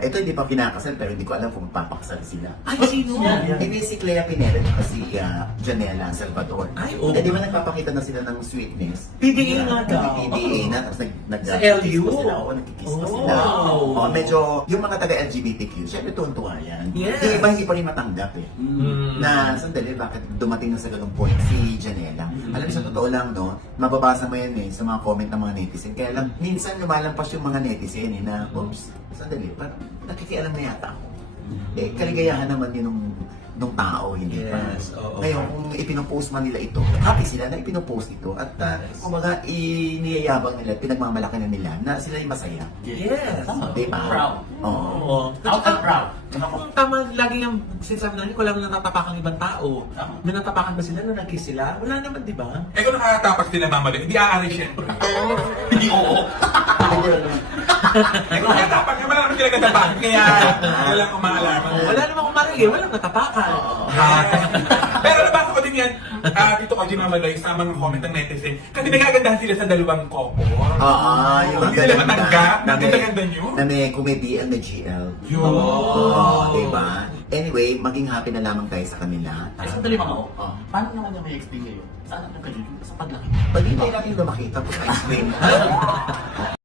Ito hindi pa kinakasal pero hindi ko alam kung magpapakasal sila. Ay, sino? Hindi si Clea Pineda at si Janela Salvador. Ay, oo. Eh, di ba nagpapakita na sila ng sweetness? PDA nga daw. PDA na, tapos Sa LU. nagkikiss pa sila. Oo, nagkikiss pa sila. Oh. Oo, medyo, yung mga taga-LGBTQ, syempre tuwan-tuwa yan. Yes. Yung iba hindi pa rin matanggap eh. Na, sandali, bakit dumating na sa ganung point si Janela? Alam mo, sa totoo lang, no, mababasa mo yan eh, sa mga comment ng mga netizen. Kaya lang, minsan lumalampas yung mga netizen eh, na, oops, sandali, parang nakikialam na yata ako. Eh, kaligayahan naman yun nung tao, hindi pa. Yes, oo. Ngayon, kung ipinopost man nila ito, happy sila na ipinopost ito. At kumbaga, iniyayabang nila, pinagmamalaki na nila na sila yung masaya. Yes. Diba? Proud. Oo. Oo. Out and proud. Kung tama, lagi yung sinasabi namin, wala nang natatapakan ibang tao. Tama. May natapakan ba sila nung nag-kiss sila? Wala naman, di ba? Eh kung nakatapak sila mamali, hindi aari syempre. Hindi oo. Eh kung nakatapak, wala naman sila katapakan, kaya wala akong maalaman. Wala naman kumarig eh, walang natapakan. Pero nabasa ko din yan, dito ka Mamalay sa mga comment ng netizen, kasi nagagandahan sila sa dalawang couple. Oo, yung Hindi nila matanggap, naganda nyo. na may comedian na GL. Yun. Oo, diba? Anyway, maging happy na lamang tayo sa kanila. Ay, sandali mga o. Oh. Paano naman yung may explain kayo? Saan ang kayo? Sa paglaki? Pag hindi natin lumaki, tapos na-explain.